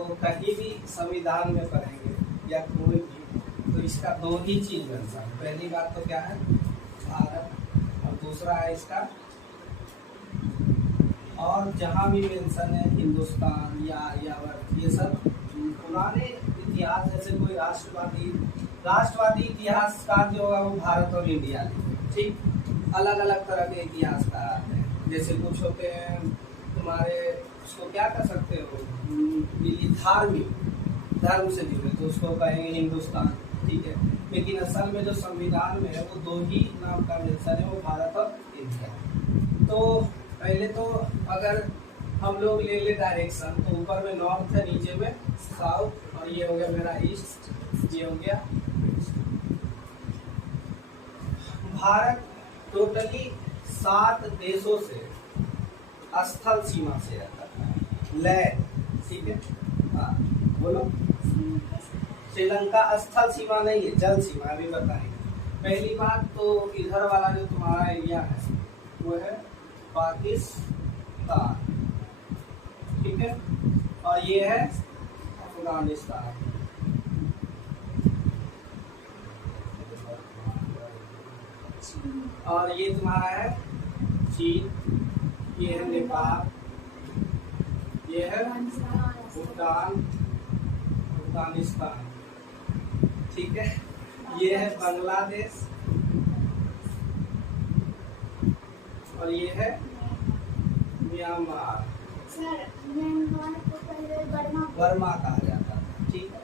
तो कहीं भी संविधान में पढ़ेंगे या कोई भी, तो इसका दो ही चीज बनता है। पहली बात तो क्या है, भारत, और दूसरा है इसका, और जहाँ भी मेंशन है हिंदुस्तान या आर्यवर्त, ये सब पुराने इतिहास, जैसे कोई राष्ट्रवादी इतिहासकार जो होगा वो भारत और इंडिया लिखे, ठीक। अलग अलग तरह के इतिहासकार आते हैं, जैसे कुछ होते हैं तुम्हारे, उसको क्या कर सकते हो, धार्मिक, धर्म से जुड़े, तो उसको कहेंगे हिंदुस्तान, ठीक है। लेकिन असल में जो संविधान में है वो दो ही नाम का मेंशन है, वो भारत और इंडिया। तो पहले तो अगर हम लोग ले ले डायरेक्शन, तो ऊपर में नॉर्थ है, नीचे में साउथ, और ये हो गया मेरा ईस्ट, ये हो गया। भारत टोटली 7 देशों से स्थल सीमा से आता है, लैंड, ठीक है। हाँ बोलो। श्रीलंका स्थल सीमा नहीं है, जल सीमा, अभी बताएंगे। पहली बात तो इधर वाला जो तुम्हारा एरिया है वो है पाकिस्तान, ठीक है, और ये है अफगानिस्तान, और ये तुम्हारा है चीन, ये है नेपाल, ये है भूटान, अफगानिस्तान, ठीक है, ये है बांग्लादेश, और ये है म्यांमार। बर्मा कहा जाता है, ठीक है।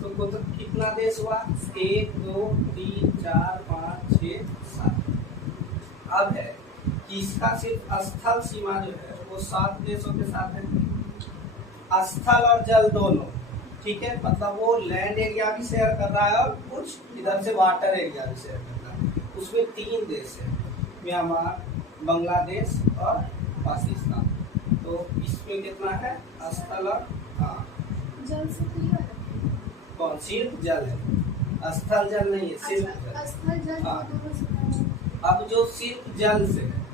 तो कितना देश हुआ, 1 2 3 4 5 6 7। अब है कि इसका सिर्फ स्थल सीमा जो है वो 7 देशों के साथ है, स्थल और जल दोनों, ठीक है। मतलब वो लैंड एरिया भी शेयर कर रहा है और कुछ इधर से वाटर एरिया भी शेयर कर रहा है। उसमें 3 देश है, म्यांमार, बांग्लादेश और पाकिस्तान। तो इसमें कितना है, स्थल और जल से क्लियर है? कौन, सिर्फ जल है, स्थल जल नहीं है, सिर्फ स्थल जल। हाँ। अब जो सिर्फ जल से है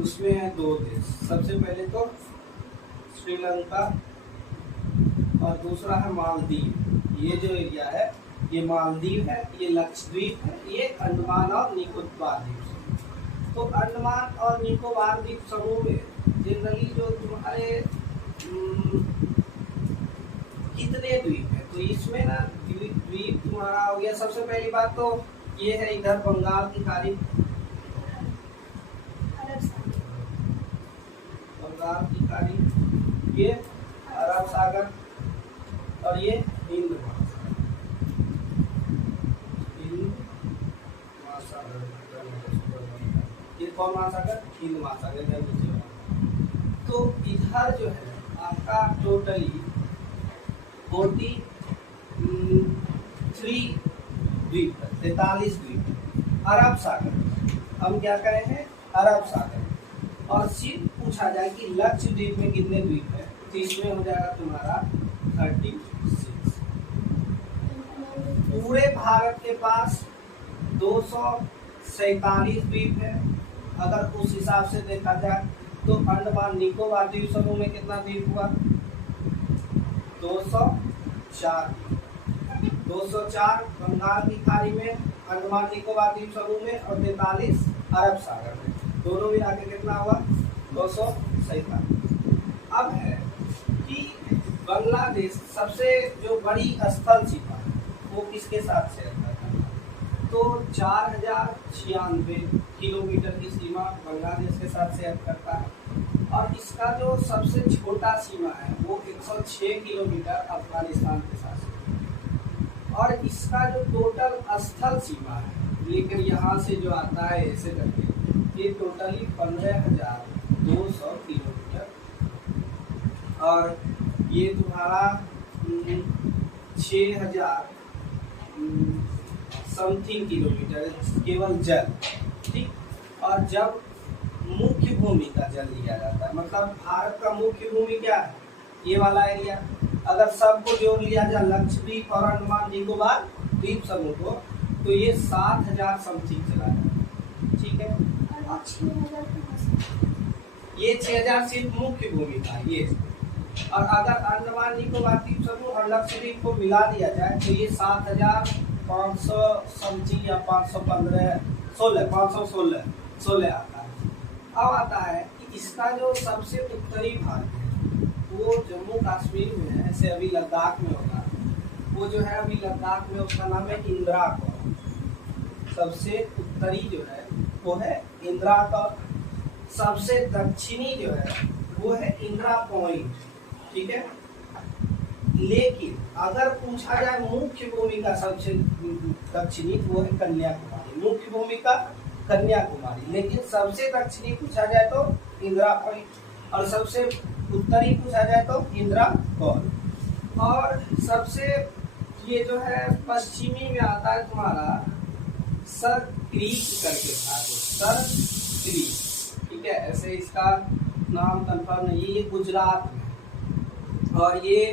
उसमें है 2 देश। सबसे पहले तो श्रीलंका, और दूसरा है मालदीव। ये जो एरिया है ये मालदीव है, ये लक्षद्वीप है, ये अंडमान और निकोबार द्वीप समूह। तो अंडमान और निकोबार द्वीप समूह में जनरली जो तुम्हारे कितने द्वीप है, तो इसमें ना द्वीप तुम्हारा हो गया। सबसे पहली बात तो ये है इधर बंगाल की खाड़ी, बंगाल की खाड़ी, ये अरब सागर, और ये हिंद महासागर, ये कौन महासागर, हिंद महासागर। तो इधर जो है आपका टोटली 43 द्वीप, 43 द्वीप। अरब सागर हम क्या कहे हैं, अरब सागर। और सिर्फ पूछा जाए कि लक्षद्वीप में कितने द्वीप है, तो इसमें हो जाएगा तुम्हारा 36। पूरे भारत के पास 247 द्वीप है। अगर उस हिसाब से देखा जाए तो अंडमान निकोबार द्वीप समूह में कितना द्वीप हुआ, 204। 204 बंगाल की खाड़ी में, अंडमान निकोबार द्वीप समूह में, और 43 अरब सागर में, दोनों मिला के कितना हुआ, 247। अब है कि बांग्लादेश सबसे जो बड़ी स्थल सीमा है वो किसके साथ शेयर करता है, तो 4096 किलोमीटर की सीमा बांग्लादेश के साथ शेयर करता है। और इसका जो सबसे छोटा सीमा है वो 106 किलोमीटर अफगानिस्तान के साथ है। और इसका जो टोटल स्थल सीमा है, लेकिन यहाँ से जो आता है ऐसे करके, ये टोटली 15,200 किलोमीटर, और ये तुम्हारा 6,000 समथिंग किलोमीटर केवल जल, ठीक। और जब मुख्य भूमि का जल लिया जाता है, मतलब भारत का मुख्य भूमि क्या है, ये वाला एरिया, अगर सबको जोड़ लिया जाए लक्षद्वीप और अंडमान निकोबार द्वीप समूह को, तो ये 7,000 समथिंग चला जाए, ठीक है। और 6,000 ये 6,000 सिर्फ मुख्य भूमि का, ये और अगर अंडमान निकोबार द्वीप समूह और लक्षद्वीप को मिला दिया जाए तो ये 7,500 समथिंग या 515 16 आता है। अब आता है कि इसका जो सबसे उत्तरी भाग है वो जम्मू कश्मीर में है, ऐसे अभी लद्दाख में होगा, वो जो है अभी लद्दाख में उसका नाम है इंदिरा कौर। सबसे उत्तरी जो है वो है इंदिरा कौर, सबसे दक्षिणी जो है वो है इंदिरा पॉइंट, ठीक है। लेकिन अगर पूछा जाए मुख्य भूमिका सबसे दक्षिणी वो है कन्याकुमारी, मुख्य भूमिका कन्याकुमारी, लेकिन सबसे दक्षिणी पूछा जाए तो इंदिरा पॉइंट और सबसे उत्तरी पूछा जाए तो इंदिरा कौर। और सबसे ये जो है पश्चिमी में आता है तुम्हारा सर क्रीक करके था, सर क्रीक, ठीक है, ऐसे इसका नाम कंफर्म नहीं है, ये गुजरात में, और ये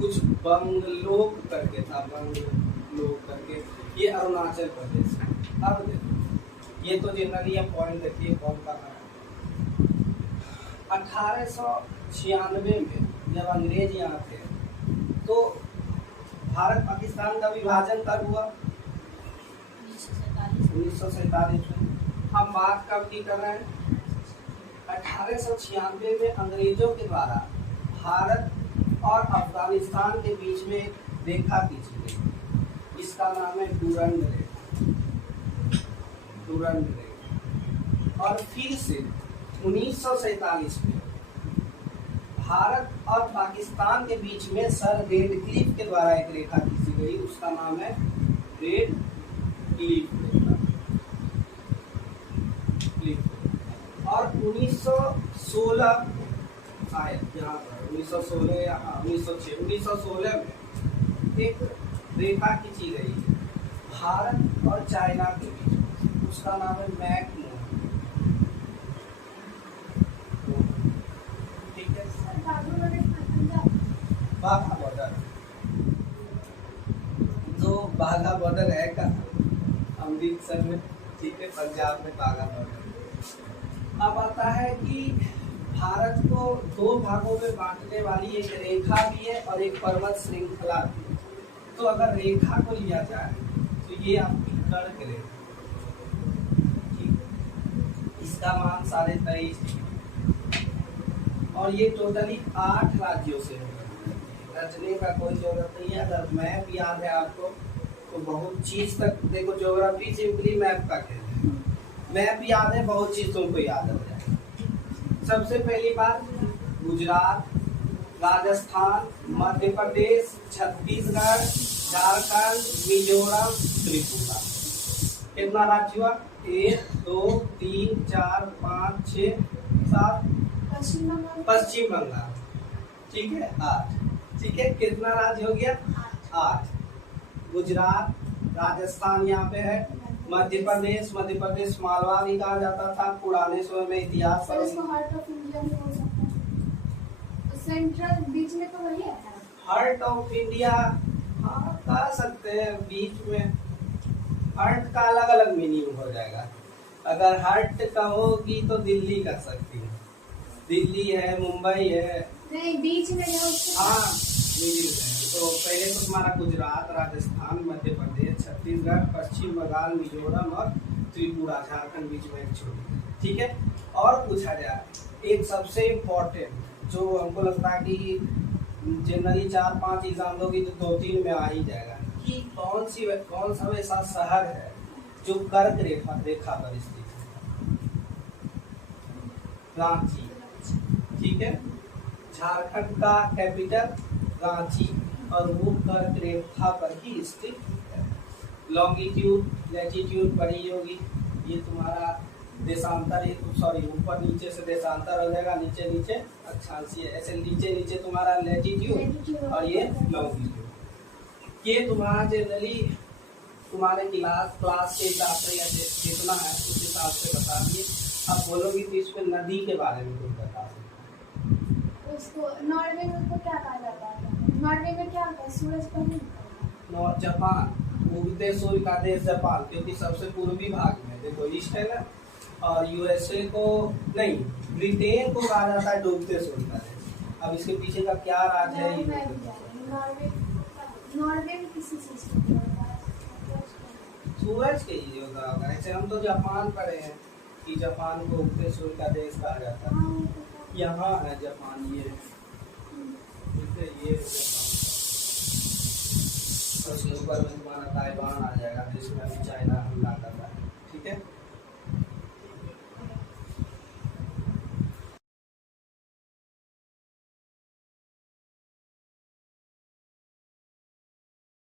कुछ बंगलोक करके था, बंगलोक करके, ये अरुणाचल प्रदेश में। अब देखो ये तो जनरली हम पॉइंट देखिए कौन का है। 1896 में जब अंग्रेज यहाँ थे तो भारत पाकिस्तान का विभाजन कब हुआ? 1947 में। हम बात कब की कर रहे हैं? 1896 में अंग्रेजों के द्वारा भारत और अफगानिस्तान के बीच में एक रेखा खींची गई, इसका नाम है डूरंड रेखा, डूरंड रेखा। और फिर से 1947 में भारत और पाकिस्तान के बीच में सर रेडक्लिफ के द्वारा एक रेखा खींची गई, उसका नाम है रेडक्लिफ रेखा। और 1916 आए यहाँ पर 1916 या 1916 में एक रेखा खींची गई भारत और चाइना के बीच, उसका नाम है मैकमोहन, ठीक है। बाघा बॉर्डर, जो बाघा बॉर्डर है का अमृतसर में, ठीक है, पंजाब में बाघा बॉर्डर। अब आता है कि भारत को दो भागों में बांटने वाली एक रेखा भी है और एक पर्वत श्रृंखला भी है। तो अगर रेखा को लिया जाए तो ये आपकी कर्क रेखा, इसका मान 23.5 और ये टोटली 8 राज्यों से रचने का कोई जरूरत नहीं है। अगर मैप याद है आपको तो बहुत चीज तक देखो, ज्योग्राफी सिंपली मैप का खेल है, मैप याद है बहुत चीज तुमको याद हो जाएगा। सबसे पहली बात गुजरात, राजस्थान, मध्य प्रदेश, छत्तीसगढ़, झारखंड, मिजोरम, त्रिपुरा। कितना राज्य हुआ? 1 2 3 4 5 6 7 पश्चिम बंगाल, ठीक है, 8, ठीक है। कितना राज्य हो गया? 8। गुजरात, राजस्थान यहाँ पे है, मध्य प्रदेश मालवा भी कहा जाता था पुराने समय में, इतिहास सर इसको हार्ट ऑफ इंडिया भी बोल सकते हैं, सेंट्रल बीच में तो वही है हार्ट ऑफ इंडिया, हाँ कह सकते हैं बीच में। हार्ट का अलग अलग मीनिंग हो जाएगा, अगर हार्ट कहोगी तो दिल्ली कर सकती है, दिल्ली है, मुंबई है, नहीं बीच में है, हाँ मिडिल है। तो पहले तो तुम्हारा गुजरात, राजस्थान, मध्य प्रदेश, छत्तीसगढ़, पश्चिम बंगाल, मिजोरम और त्रिपुरा, झारखंड बीच में एक छोटी, ठीक है। और पूछा जाए एक सबसे इम्पोर्टेंट जो हमको लगता है कि जनरली 4-5 एग्जाम दोगी तो 2-3 में आ ही जाएगा, कि कौन सा ऐसा शहर है जो कर्क रेखा पर स्थित है? रांची, ठीक है, झारखंड का कैपिटल रांची और वो कर्क रेखा पर ही स्थित है। लॉन्गिट्यूड लैटिट्यूड पढ़ी होगी, ये तुम्हारा देशांतर, ये सॉरी ऊपर नीचे से देशांतर हो जाएगा, नीचे नीचे अक्षांशीय, ऐसे नीचे नीचे तुम्हारा लैटिट्यूड और ये लॉन्गिट्यूड। ये तुम्हारा जनरली तुम्हारे क्लास के हिसाब से या जितना है उस हिसाब से बता दिए। अब बोलोगी तो इसमें नदी के बारे में कुछ बता सकते? उसको नॉर्वे में उसको क्या कहा जाता है? नॉर्वे में क्या होता है? सूरज पर नहीं, जापान, उगते सूर्य का देश जापान, क्योंकि सबसे पूर्वी भाग में देखो ईस्ट है ना, और यूएसए को नहीं, ब्रिटेन को कहा जाता है डूबते सूर्य का देश। अब इसके पीछे का क्या राज है ये मैं भी जानती हूँ। नॉर्वे में किसी चीज को बोलता है। सूरज के ही होता होगा। ऐसे हम तो जापान पढ़े हैं कि जापान को उगते सूर्य का देश कहा जाता है। हाँ, ये तो पता यहाँ है जापान, ये है। ठीक है, ये जापान। उसके ऊपर में तुम्हारा ताइवान